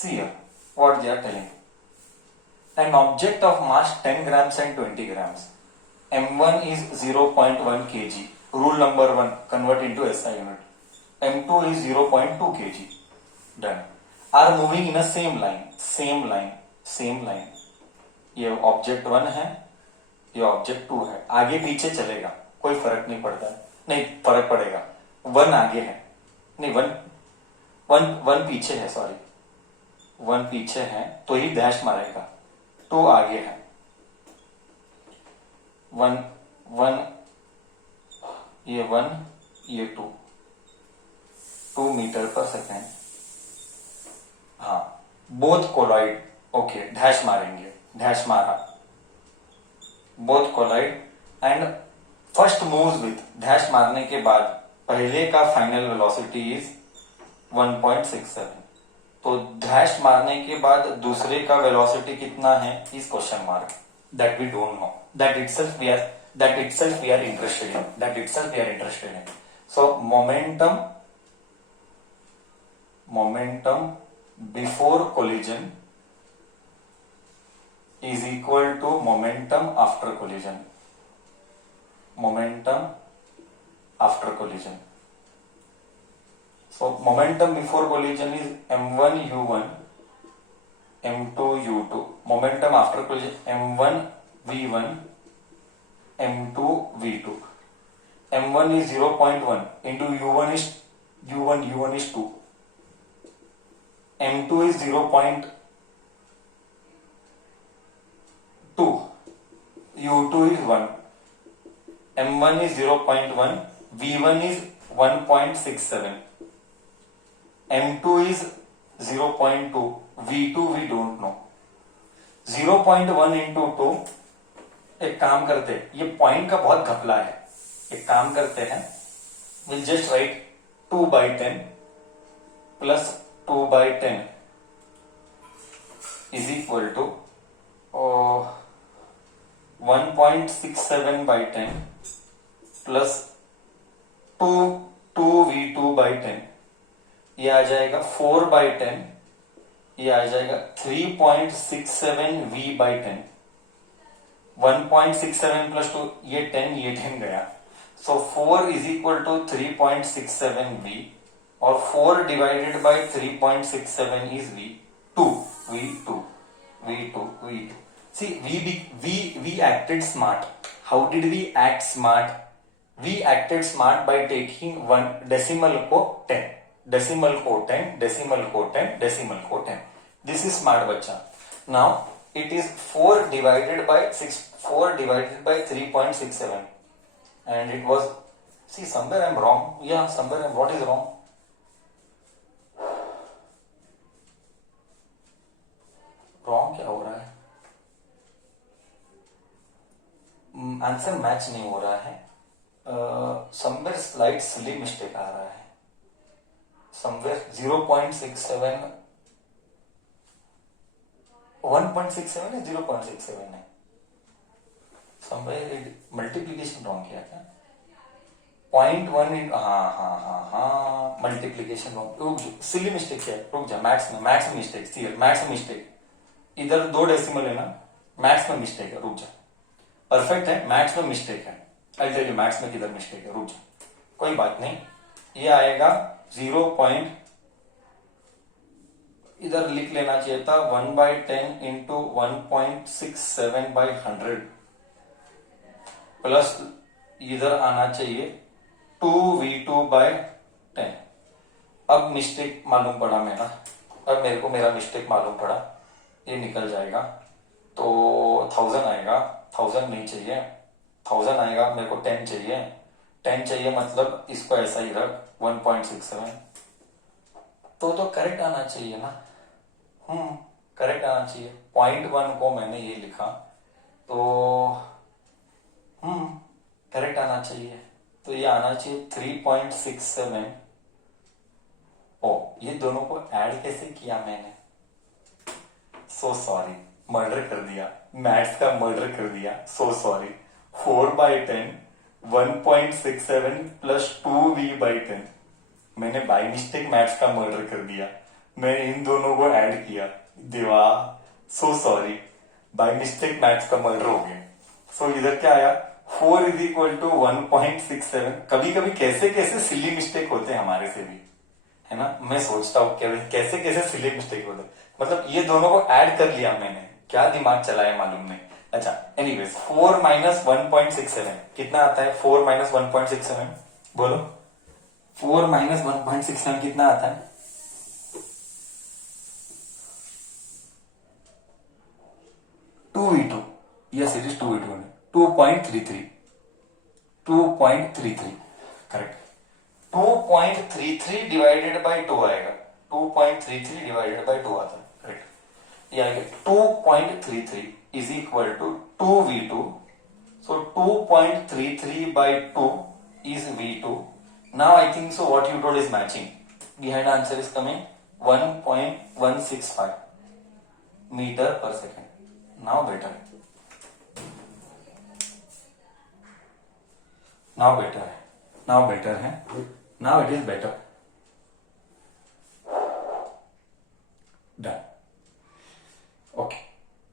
See here, what they are telling. An object of mass 10 grams and 20 grams. M1 is 0.1 kg. Rule number 1, convert into SI unit. M2 is 0.2 kg. Done. Are moving in a same line. ये object 1 है, ये object 2 है. आगे पीछे चलेगा, कोई फर्क नहीं पड़ता. नहीं फर्क पड़ेगा. 1 आगे है, नहीं 1 पीछे है, सॉरी 1 पीछे है तो ही डैश मारेगा. 2 आगे है. 1 ये 1 ये 2 मीटर पर सेकेंड. हाँ, बोथ कोलाइड. ओके, डैश मारेंगे, डैश मारा. Both collide and first moves with. Dash मारने के बाद पहले का फाइनल वेलोसिटी इज 1.67. तो डैश मारने के बाद दूसरे का वेलोसिटी कितना है is question mark. That we don't know. That itself we are interested in. So momentum before collision is equal to momentum after collision. So momentum before collision is m1 u1 m2 u2. Momentum after collision m1 v1 m2 v2. m1 is 0.1 into u1 is 2. m2 is 0.2. u2 is 1. m1 is 0.1. v1 is 1.67. m2 is 0.2. v2 we don't know. 0.1 into 2. एक काम करते हैं, ये point का बहुत घपला है. एक काम करते हैं, we'll just write 2/10 plus 2/10 is equal to 1.67/10 plus 2v2/10. ये आ जाएगा 4/10. ये आ जाएगा 3.67v/10. 1.67 प्लस 2 ये 10 गया. सो 4 इज इक्वल टू 3.67v और 4 divided by 3.67 is v2. See, we acted smart. How did we act smart? We acted smart by taking one decimal को 10, decimal को 10. This is smart बच्चा. Now it is 4 divided by 3.67, and it was, see, somewhere I'm wrong. Yeah, somewhere what is wrong? Wrong क्या हो रहा है? Answer match नहीं हो रहा है. समवेयर स्लाइड स्लिप मिस्टेक आ रहा है. समवेयर 0.67 1.67 है, 0.67 है. समवेयर मल्टीप्लीकेशन रॉन्ग किया क्या? 0.1 हाँ मल्टीप्लीकेशन रॉन्ग. सिली मिस्टेक क्या है? रुक जा. मैथ्स में मिस्टेक. इधर 2 डेसिमल है ना, मैथ्स में मिस्टेक है. रुक जा. परफेक्ट है, मैथ्स में मिस्टेक है. आई टेल यू मैथ्स में किधर मिस्टेक है. रुक जा, कोई बात नहीं. ये आएगा 0. इधर लिख लेना चाहिए था 1/10 इंटू 1.67/100 प्लस इधर आना चाहिए 2v2/10. अब मिस्टेक मालूम पड़ा मेरे को मेरा मिस्टेक मालूम पड़ा. ये निकल जाएगा तो 1000 आएगा. 1000 नहीं चाहिए, 1000 आएगा. मेरे को 10 चाहिए मतलब इसको ऐसा ही रख 1.67. तो करेक्ट आना चाहिए ना. करेक्ट आना चाहिए. 0.1 को मैंने ये लिखा तो करेक्ट आना चाहिए. तो ये आना चाहिए 3.67. ये दोनों को ऐड कैसे किया मैंने? सो सॉरी, मर्डर कर दिया, मैथ्स का मर्डर कर दिया. So sorry. 4/10 1.67 plus 2v/10. मैंने बाय मिस्टेक मैथ्स का मर्डर कर दिया. मैं इन दोनों को ऐड ऐड किया, देवा so sorry, by mistake maths का मर्डर हो गया। सो इधर क्या आया, 4 इज इक्वल टू 1.67। कभी कभी कैसे कैसे सिली मिस्टेक होते हैं हमारे से भी, है ना। मैं सोचता हूँ कैसे कैसे सिली मिस्टेक होते हैं। मतलब ये दोनों को ऐड कर लिया मैंने, क्या दिमाग चलाया मालूम नहीं। अच्छा एनीवेज, 4 माइनस 1.67 कितना आता है? 4 माइनस 1.67 बोलो, 4 माइनस 1.67 कितना आता है? Two v two, yes it is 2v2, 2.33, 2.33 correct. 2.33 divided by 2 आएगा, 2.33 डिवाइडेड बाई 2 आता है करेक्ट। ये आएगा 2.33 is equal to 2v2। So 2.33 by 2 is V2. Now I think so what you told is matching. Behind answer is coming 1.165 meter per second. Now better. Now better है, now better है, now it is better. Done.